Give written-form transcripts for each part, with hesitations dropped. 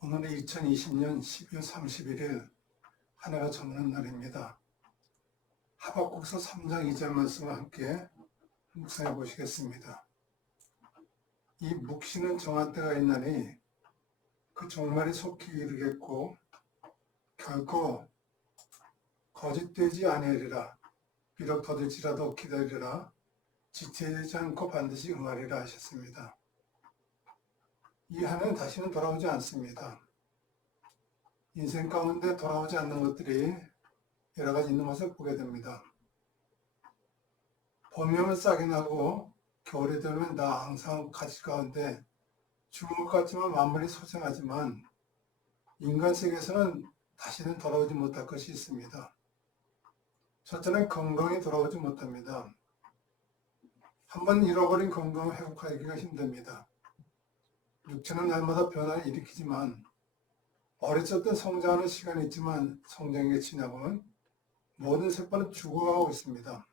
오늘은 2020년 12월 31일 한 해가 저무는 날입니다. 하박국서 3장 2절 말씀과 함께 묵상해 보시겠습니다. 이 묵시는 정한 때가 있나니 그 종말이 속히 이르겠고 결코 거짓되지 아니하리라. 비록 더딜지라도 기다리라. 지체되지 않고 반드시 응하리라 하셨습니다. 이 한 해는 다시는 돌아오지 않습니다. 인생 가운데 돌아오지 않는 것들이 여러 가지 있는 것을 보게 됩니다. 봄이 오면 싹이 나고 겨울이 되면 나 항상 가지 가운데 죽은 것 같지만 만물이 소생하지만 인간 세계에서는 다시는 돌아오지 못할 것이 있습니다. 첫째는 건강이 돌아오지 못합니다. 한번 잃어버린 건강을 회복하기가 힘듭니다. 육체는 날마다 변화를 일으키지만 어렸을 때 성장하는 시간이 있지만 성장이 지나고는 모든 세포는 죽어가고 있습니다.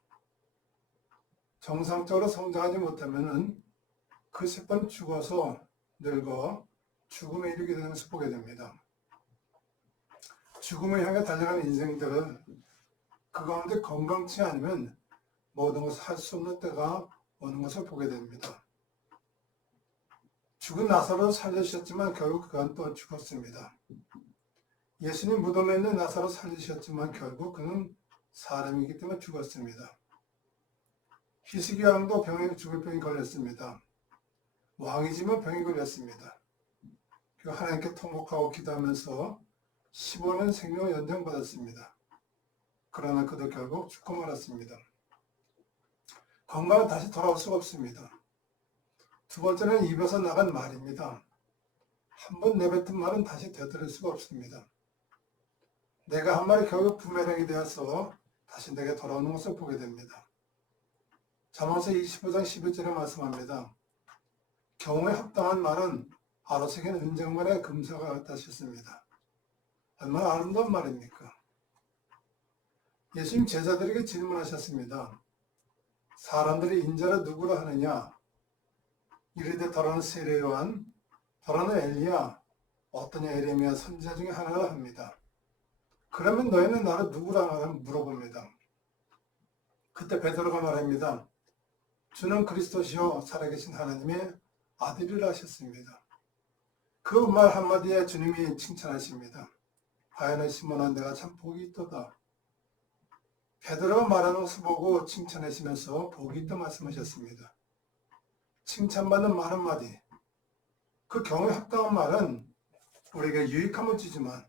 정상적으로 성장하지 못하면 그 세포는 죽어서 늙어 죽음에 이르게 되는 것을 보게 됩니다. 죽음을 향해 달려가는 인생들은 그 가운데 건강치 않으면 모든 것을 할 수 없는 때가 오는 것을 보게 됩니다. 죽은 나사로를 살려주셨지만 결국 그는 또 죽었습니다. 예수님 무덤에 있는 나사로 살리셨지만 결국 그는 사람이기 때문에 죽었습니다. 히스기야 왕도 병에 죽을 병이 걸렸습니다. 왕이지만 병이 걸렸습니다. 그 하나님께 통곡하고 기도하면서 15년 생명을 연장받았습니다. 그러나 그도 결국 죽고 말았습니다. 건강은 다시 돌아올 수가 없습니다. 두 번째는 입에서 나간 말입니다. 한 번 내뱉은 말은 다시 되돌릴 수가 없습니다. 내가 한 말이 결국 부메랑이 되어서 다시 내게 돌아오는 것을 보게 됩니다. 잠언서 25장 11절에 말씀합니다. 경우에 합당한 말은 아로새긴 은쟁반의 금사가 같다 하셨습니다. 얼마나 아름다운 말입니까? 예수님 제자들에게 질문하셨습니다. 사람들이 인자를 누구라 하느냐? 이르되 더러는 세례 요한, 더러는 엘리야, 어떠냐 에레미야 선지자 중에 하나라 합니다. 그러면 너희는 나를 누구라 하나 물어봅니다. 그때 베드로가 말합니다. 주는 그리스도시요 살아계신 하나님의 아들이라 하셨습니다. 그 말 한마디에 주님이 칭찬하십니다. 하얀 시몬아 내가 참 복이 있도다. 베드로가 말하는 것을 보고 칭찬하시면서 복이 있다 말씀하셨습니다. 칭찬받는 말 한마디, 그 경우에 합당한 말은 우리에게 유익함을 주지만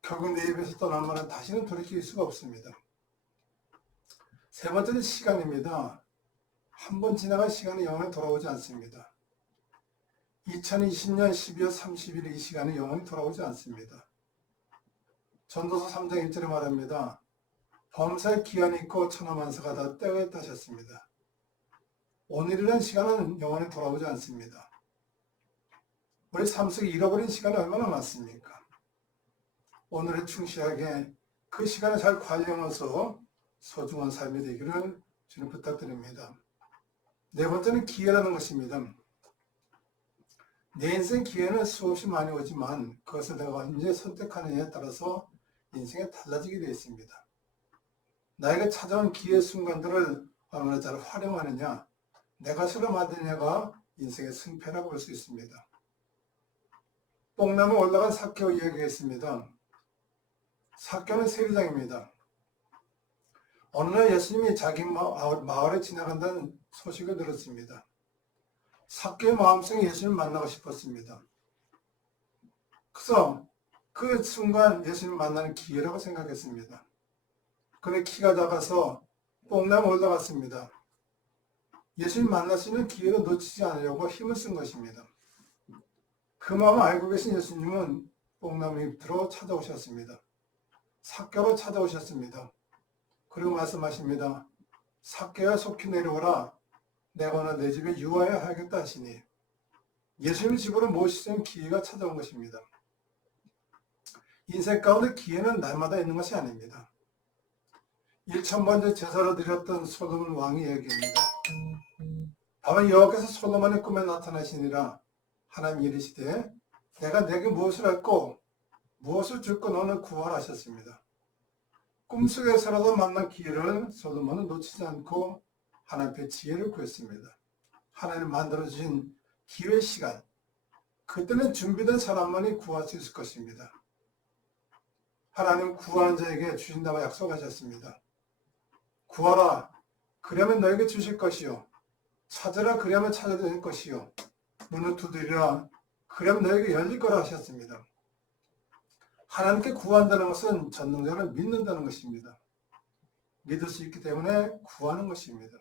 결국 내 입에서 떠난 말은 다시는 돌이킬 수가 없습니다. 세 번째는 시간입니다. 한 번 지나간 시간은 영원히 돌아오지 않습니다. 2020년 12월 30일 이 시간은 영원히 돌아오지 않습니다. 전도서 3장 1절에 말합니다. 범사에 기한이 있고 천하만사가 다 때가 있다 하셨습니다. 오늘이라는 시간은 영원히 돌아오지 않습니다. 우리 삶 속에 잃어버린 시간이 얼마나 많습니까? 오늘에 충실하게 그 시간을 잘 관리하면서 소중한 삶이 되기를 주님 부탁드립니다. 네 번째는 기회라는 것입니다. 내 인생 기회는 수없이 많이 오지만 그것을 내가 언제 선택하느냐에 따라서 인생이 달라지게 되어 있습니다. 나에게 찾아온 기회 순간들을 얼마나 잘 활용하느냐, 내가 스스로 만드느냐가 인생의 승패라고 볼 수 있습니다. 뽕나무에 올라간 삭개오 이야기가 있습니다. 삭개오는 세리장입니다. 어느 날 예수님이 자기 마을에 지나간다는 소식을 들었습니다. 삭개오의 마음속에 예수님을 만나고 싶었습니다. 그래서 그 순간 예수님을 만나는 기회라고 생각했습니다. 그런데 키가 작아서 뽕나무에 올라갔습니다. 예수님 만날 수 있는 기회를 놓치지 않으려고 힘을 쓴 것입니다. 그 마음을 알고 계신 예수님은 뽕나무 밑으로 찾아오셨습니다. 삭개오로 찾아오셨습니다. 그리고 말씀하십니다. 삭개오야 속히 내려오라. 내가 오늘 내 집에 유하여 하겠다 하시니 예수님 집으로 모시는 기회가 찾아온 것입니다. 인생 가운데 기회는 날마다 있는 것이 아닙니다. 1000번째 제사로 드렸던 솔로몬 왕의 얘기입니다. 밤에 여호와께서 솔로몬의 꿈에 나타나시니라 하나님 이르시되 내가 내게 무엇을 했고 무엇을 줄고 너는 구원하셨습니다. 꿈속에서라도 만난 기회를 솔로몬은 놓치지 않고 하나님의 지혜를 구했습니다. 하나님 만들어주신 기회 시간, 그때는 준비된 사람만이 구할 수 있을 것입니다. 하나님 구하는 자에게 주신다고 약속하셨습니다. 구하라, 그러면 너에게 주실 것이요. 찾으라, 그러면 찾아낼 것이요. 문을 두드리라, 그러면 너에게 열릴 거라 하셨습니다. 하나님께 구한다는 것은 전능자를 믿는다는 것입니다. 믿을 수 있기 때문에 구하는 것입니다.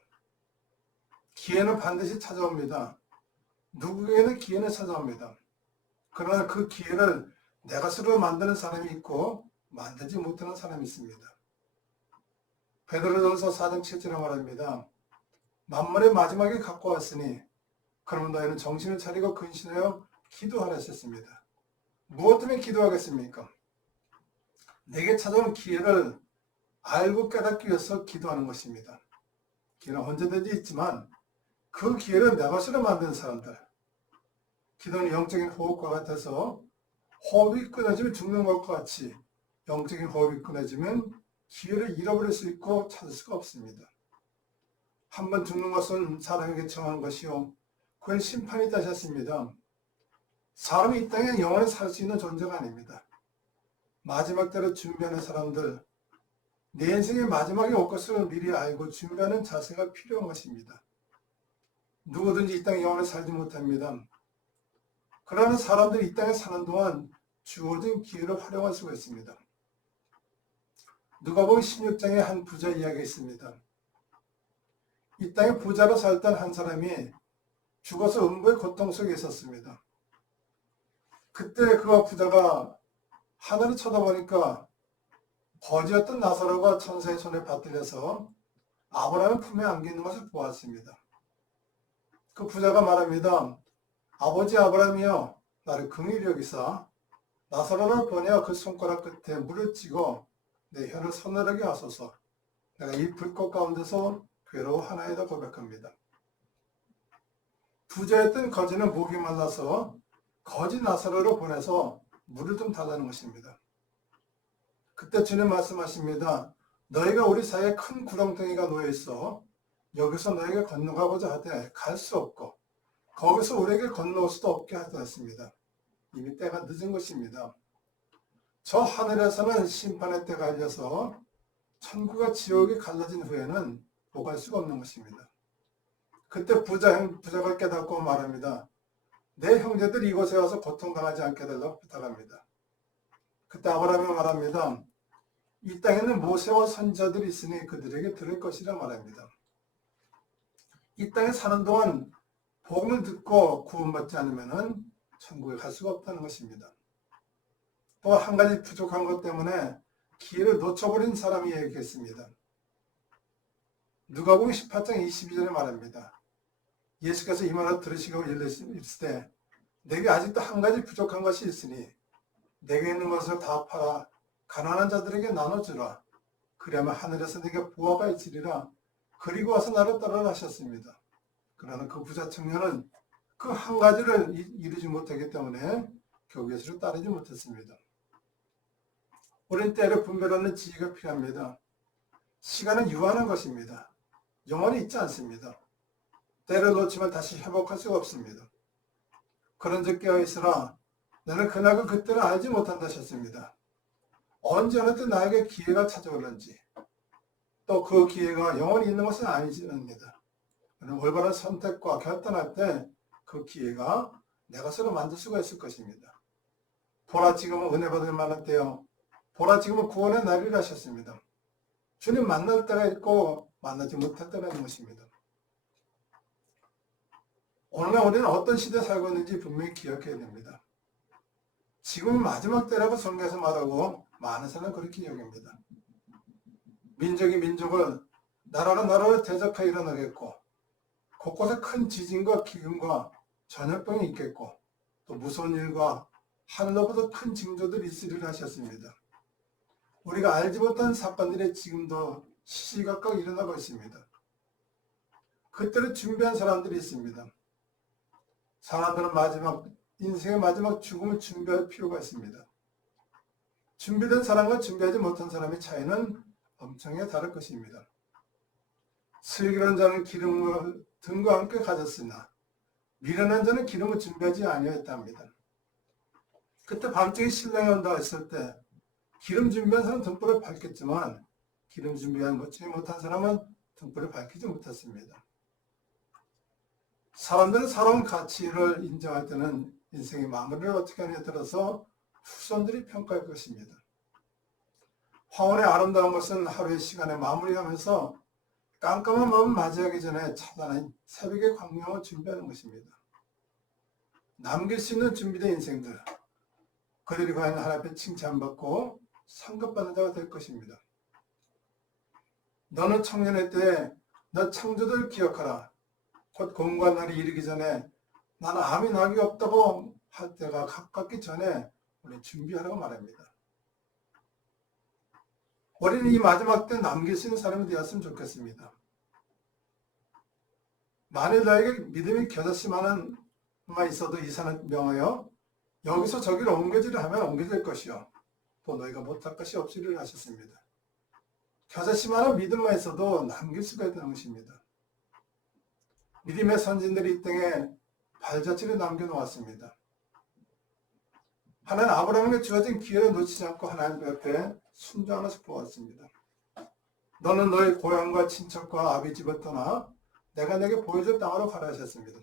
기회는 반드시 찾아옵니다. 누구에게는 기회는 찾아옵니다. 그러나 그 기회를 내 것으로 만드는 사람이 있고 만들지 못하는 사람이 있습니다. 베드로전서 4장 7절에 말합니다. 만물의 마지막에 갖고 왔으니 그러면 너희는 정신을 차리고 근신하여 기도하라 하셨습니다. 무엇 때문에 기도하겠습니까? 내게 찾아온 기회를 알고 깨닫기 위해서 기도하는 것입니다. 기회는 언제든지 있지만 그 기회를 내 것으로 만드는 사람들. 기도는 영적인 호흡과 같아서 호흡이 끊어지면 죽는 것과 같이 영적인 호흡이 끊어지면 기회를 잃어버릴 수 있고 찾을 수가 없습니다. 한번 죽는 것은 사람에게 정한 것이요. 그건 심판이 따셨습니다. 사람이 이 땅에 영원히 살 수 있는 존재가 아닙니다. 마지막 때로 준비하는 사람들, 내 인생의 마지막에 올 것을 미리 알고 준비하는 자세가 필요한 것입니다. 누구든지 이 땅에 영원히 살지 못합니다. 그러나 사람들이 이 땅에 사는 동안 주어진 기회를 활용할 수가 있습니다. 누가복음 16장에 한 부자 이야기가 있습니다. 이 땅에 부자로 살던 한 사람이 죽어서 음부의 고통 속에 있었습니다. 그때 그가 부자가 하늘을 쳐다보니까 거지였던 나사로가 천사의 손에 받들려서 아브라함의 품에 안겨 있는 것을 보았습니다. 그 부자가 말합니다. 아버지 아브라함이여, 나를 긍휼히 여기사 나사로를 보내어 그 손가락 끝에 물을 찌고 내 혀를 서늘하게 하소서. 내가 이 불꽃 가운데서 괴로워하나이다 고백합니다. 부자였던 거지는 목이 말라서 거지 나사로를 보내서 물을 좀 달라는 것입니다. 그때 주님 말씀하십니다. 너희가 우리 사이에 큰 구렁텅이가 놓여있어 여기서 너희가 건너가고자 하되 갈 수 없고 거기서 우리에게 건너올 수도 없게 하였습니다. 이미 때가 늦은 것입니다. 저 하늘에서는 심판의 때가 알려서 천국과 지옥이 갈라진 후에는 오갈 수가 없는 것입니다. 그때 부자가 깨닫고 말합니다. 내 형제들이 이곳에 와서 고통당하지 않게 해달라고 부탁합니다. 그때 아브라함이 말합니다. 이 땅에는 모세와 선지자들이 있으니 그들에게 들을 것이라 말합니다. 이 땅에 사는 동안 복음을 듣고 구원받지 않으면 천국에 갈 수가 없다는 것입니다. 또 한 가지 부족한 것 때문에 기회를 놓쳐버린 사람이 얘기했습니다. 누가복음 18장 22절에 말합니다. 예수께서 이 말을 들으시고 이르시되 내게 아직도 한 가지 부족한 것이 있으니 내게 있는 것을 다 팔아 가난한 자들에게 나눠주라. 그러면 하늘에서 내게 보화가 있으리라. 그리고 와서 나를 따르라 하셨습니다. 그러나 그 부자 청년은 그 한 가지를 이루지 못하기 때문에 결국 예수를 따르지 못했습니다. 우리는 때를 분별하는 지혜가 필요합니다. 시간은 유한한 것입니다. 영원히 있지 않습니다. 때를 놓치면 다시 회복할 수가 없습니다. 그런즉 깨어있으라. 나는 그날과 그때를 알지 못한다 하셨습니다. 언제 어느 때 나에게 기회가 찾아오는지 또 그 기회가 영원히 있는 것은 아니지입니다. 올바른 선택과 결단할 때 그 기회가 내 것으로 만들 수가 있을 것입니다. 보라 지금은 은혜 받을 만한 때요. 보라 지금은 구원의 날이라 하셨습니다. 주님 만날 때가 있고 만나지 못할 때가 있는 것입니다. 오늘날 우리는 어떤 시대에 살고 있는지 분명히 기억해야 됩니다. 지금이 마지막 때라고 성경에서 말하고 많은 사람은 그렇게 여깁니다. 민족이 민족을, 나라가 나라를 대적하여 일어나겠고 곳곳에 큰 지진과 기근과 전염병이 있겠고 또 무서운 일과 하늘로부터 큰 징조들이 있으리라 하셨습니다. 우리가 알지 못한 사건들이 지금도 시시각각 일어나고 있습니다. 그때를 준비한 사람들이 있습니다. 사람들은 마지막 인생의 마지막 죽음을 준비할 필요가 있습니다. 준비된 사람과 준비하지 못한 사람의 차이는 엄청나게 다를 것입니다. 슬기로운 자는 기름을 등과 함께 가졌으나 미련한 자는 기름을 준비하지 아니하였답니다. 그때 밤중에 신랑이 온다 했을 때 기름 준비한 사람은 등불을 밝혔지만 기름 준비하지 못한 사람은 등불을 밝히지 못했습니다. 사람들은 살아온 가치를 인정할 때는 인생의 마무리를 어떻게 하느냐에 따라서 후손들이 평가할 것입니다. 화원의 아름다운 것은 하루의 시간에 마무리하면서 깜깜한 마음을 맞이하기 전에 찬란한 새벽의 광명을 준비하는 것입니다. 남길 수 있는 준비된 인생들, 그들이 과연 하나님 앞에 칭찬받고 상급받는 자가 될 것입니다. 너는 청년의 때에 너 창조를 기억하라. 곧 공고한 날이 이르기 전에 나는 암이 낙이 없다고 할 때가 가깝기 전에 우리 준비하라고 말합니다. 우리는 이 마지막 때 남길 수 있는 사람이 되었으면 좋겠습니다. 만일 너에게 믿음이 겨자씨만한 만 있어도 이 산을 명하여 여기서 저기로 옮겨지려 하면 옮겨질 것이요 또 너희가 못할 것이 없으리라 하셨습니다. 겨자씨만한 믿음만 있어도 남길 수가 있다는 것입니다. 믿음의 선진들이 이 땅에 발자취를 남겨놓았습니다. 하나님 아브라함에게 주어진 기회를 놓치지 않고 하나님 옆에 순종하면서 보았습니다. 너는 너의 고향과 친척과 아비 집을 떠나 내가 내게 보여줄 땅으로 가라 하셨습니다.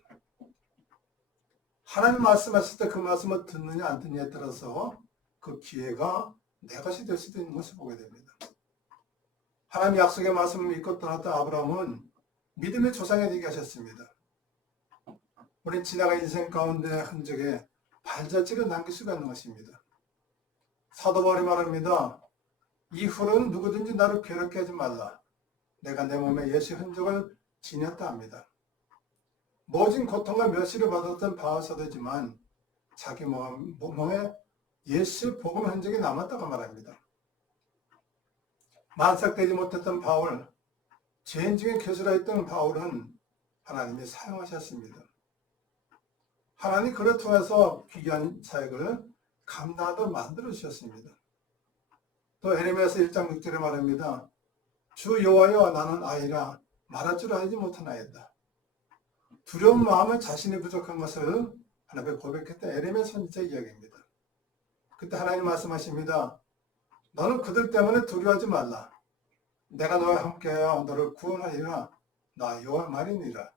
하나님 말씀하실 때 그 말씀을 듣느냐 안 듣느냐에 따라서 그 기회가 내 것이 될 수도 있는 것을 보게 됩니다. 하나님 약속의 말씀을 믿고 떠났던 아브라함은 믿음의 조상이 되게 하셨습니다. 우리 지나간 인생 가운데 흔적에 발자취를 남길 수가 있는 것입니다. 사도 바울이 말합니다. 이후로는 누구든지 나를 괴롭게 하지 말라. 내가 내 몸에 예수의 흔적을 지녔다 합니다. 모진 고통과 멸시를 받았던 바울 사도지만 자기 몸에 예수의 복음 흔적이 남았다고 말합니다. 만삭되지 못했던 바울, 죄인 중에 교수라했던 바울은 하나님이 사용하셨습니다. 하나님 그를 통해서 귀한 사역을 감당하도록 만들어 주셨습니다. 또 에레미야서 1장 6절에 말합니다. 주 여호와여 나는 아이라 말할 줄 알지 못하나이다. 두려운 마음은 자신이 부족한 것을 하나님께 고백했던 에레미야 선지자 이야기입니다. 그때 하나님 말씀하십니다. 너는 그들 때문에 두려워하지 말라. 내가 너와 함께하여 너를 구원하리라. 나 여호와 말이니라.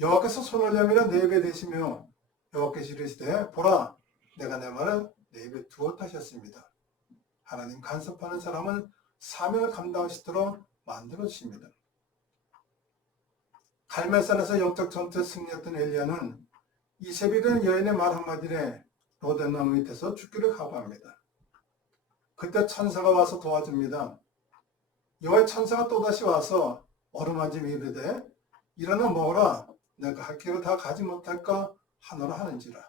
여호와께서 손을 내밀어 내 입에 대시며 여호와께서 이르시되 보라 내가 내 말을 내 입에 두었다 하셨습니다. 하나님 간섭하는 사람은 사명을 감당하시도록 만들어 주십니다. 갈멜산에서 영적 전투에 승리했던 엘리야는 이세벨이라는 여인의 말 한마디에 로데나무 밑에서 죽기를 각오합니다. 그때 천사가 와서 도와줍니다. 여호와의 천사가 또다시 와서 어루만지며 이르되 일어나 먹어라. 내가 할 길을 다 가지 못할까 하노라 하는지라.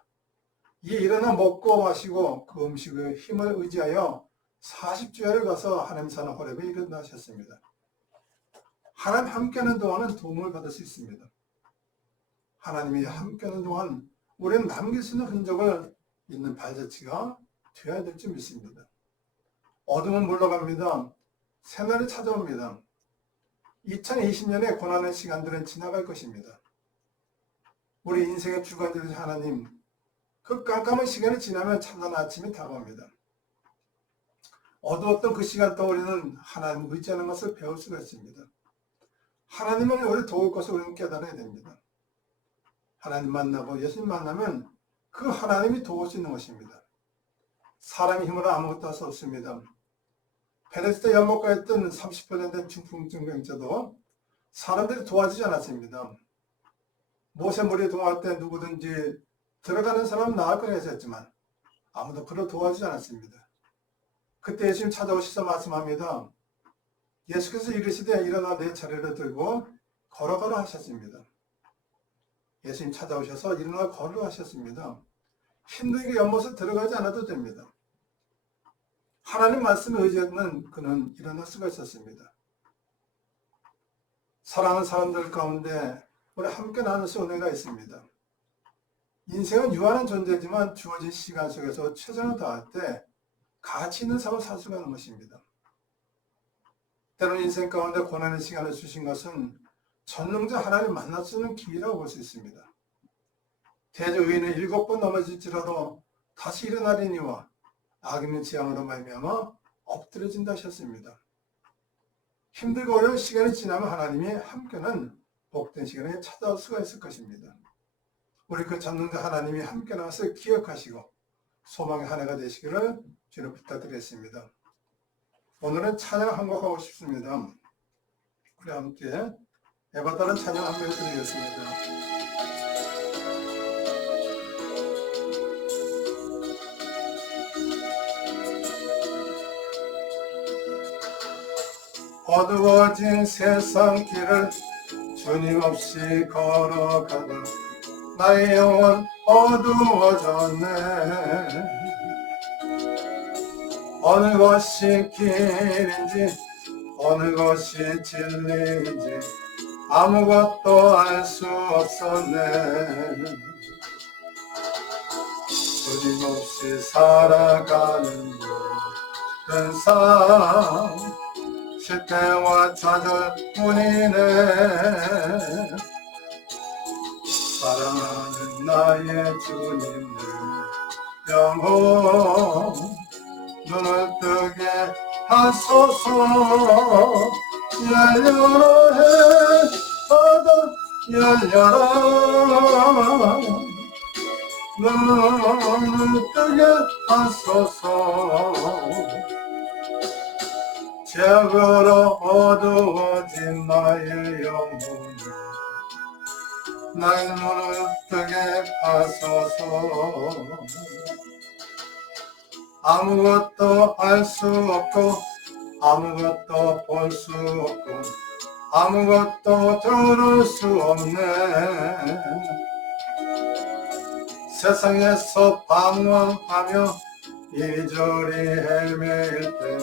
이에 일어나 먹고 마시고 그 음식의 힘을 의지하여 40주야를 가서 하나님 산 호렙에 이른다 하셨습니다. 하나님 함께하는 동안은 도움을 받을 수 있습니다. 하나님이 함께하는 동안 우리는 남길 수 있는 흔적을 있는 발자취가 되어야 될 줄 믿습니다. 어둠은 물러갑니다. 새날이 찾아옵니다. 2020년의 고난의 시간들은 지나갈 것입니다. 우리 인생의 주관자이신 하나님, 그 깜깜한 시간이 지나면 찬란한 아침이 다가옵니다. 어두웠던 그 시간 동안 우리는 하나님을 의지하는 것을 배울 수가 있습니다. 하나님은 우리를 도울 것을 우리는 깨달아야 됩니다. 하나님 만나고 예수님 만나면 그 하나님이 도울 수 있는 것입니다. 사람의 힘으로 아무것도 할 수 없습니다. 베데스다 연못가에 있던 30년 된 중풍증병자도 사람들이 도와주지 않았습니다. 모세물이 동할 때 누구든지 들어가는 사람은 나을 거라 했었지만 아무도 그를 도와주지 않았습니다. 그때 예수님 찾아오셔서 말씀합니다. 예수께서 이르시되 일어나 내 자리를 들고 걸어가라 하셨습니다. 예수님 찾아오셔서 일어나 걸으라 하셨습니다. 힘들게 연못에 들어가지 않아도 됩니다. 하나님 말씀에 의지하는 그는 일어날 수가 있었습니다. 사랑하는 사람들 가운데 우리 함께 나눌 수 은혜가 있습니다. 인생은 유한한 존재지만 주어진 시간 속에서 최선을 다할 때 가치 있는 삶을 살 수가 있는 것입니다. 때로는 인생 가운데 고난의 시간을 주신 것은 전능자 하나님을 만날 수 있는 기회라고 볼 수 있습니다. 대저 의인은 7번 넘어질지라도 다시 일어나리니와 악인의 재앙으로 말미암아 엎드려진다 하셨습니다. 힘들고 어려운 시간이 지나면 하나님이 함께는 복된 시간에 찾아올 수가 있을 것입니다. 우리 그 전능자 하나님이 함께 나와서 기억하시고 소망의 한 해가 되시기를 주님 부탁드리겠습니다. 오늘은 찬양 한 곡 하고 싶습니다. 우리 함께 에바다는 찬양 한 곡 드리겠습니다. 어두워진 세상 길을 주님 없이 걸어가다 나의 영혼 어두워졌네. 어느 것이 길인지 어느 것이 진리인지 아무것도 알 수 없었네. 주님 없이 살아가는 모든 삶 실패와 좌절뿐이네. 사랑하는 나의 주님을 영혼 눈을 뜨게 하소서. 열려라 해바다 열려라 눈을 뜨게 하소서. 죄악으로 어두워진 나의 영혼을 나의 눈을 뜨게 하소서. 아무것도 알 수 없고 아무것도 볼 수 없고 아무것도 들을 수 없네. 세상에서 방황하며 이리저리 헤매일 때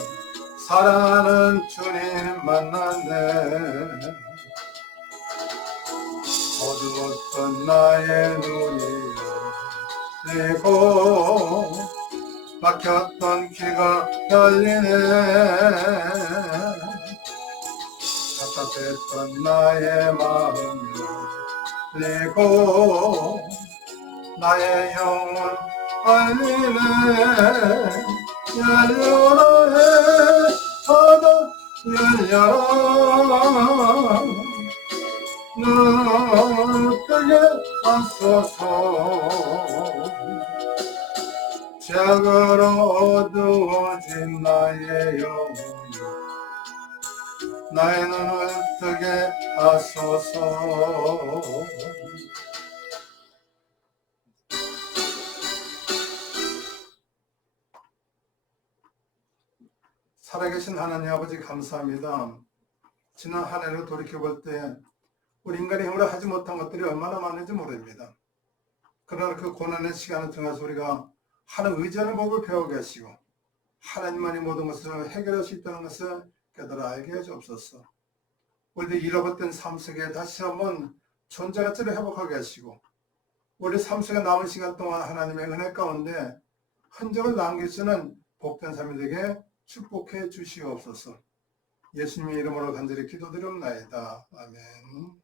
사랑하는 주님 만났네. 어두웠던 나의 눈이 열리고 막혔던 귀가 열리네. 답답했던 나의 마음 열리고 나의 영혼 알리네. 열려라 해바다 열려라 눈을 뜨게 하소서. 죄악으로 어두워진 나의 영혼을 나의 눈을 뜨게 하소서. 살아계신 하나님 아버지 감사합니다. 지난 한 해를 돌이켜볼 때 우리 인간의 힘으로 하지 못한 것들이 얼마나 많은지 모릅니다. 그러나 그 고난의 시간을 통해서 우리가 하나님 의지하는 법을 배우게 하시고 하나님만이 모든 것을 해결할 수 있다는 것을 깨달아 알게 해주옵소서. 우리들 잃어버렸던 삶 속에 다시 한번 존재 가치를 회복하게 하시고 우리 삶 속에 남은 시간 동안 하나님의 은혜 가운데 흔적을 남길 수 있는 복된 삶이 되게 축복해 주시옵소서. 예수님의 이름으로 간절히 기도드립니다. 아멘.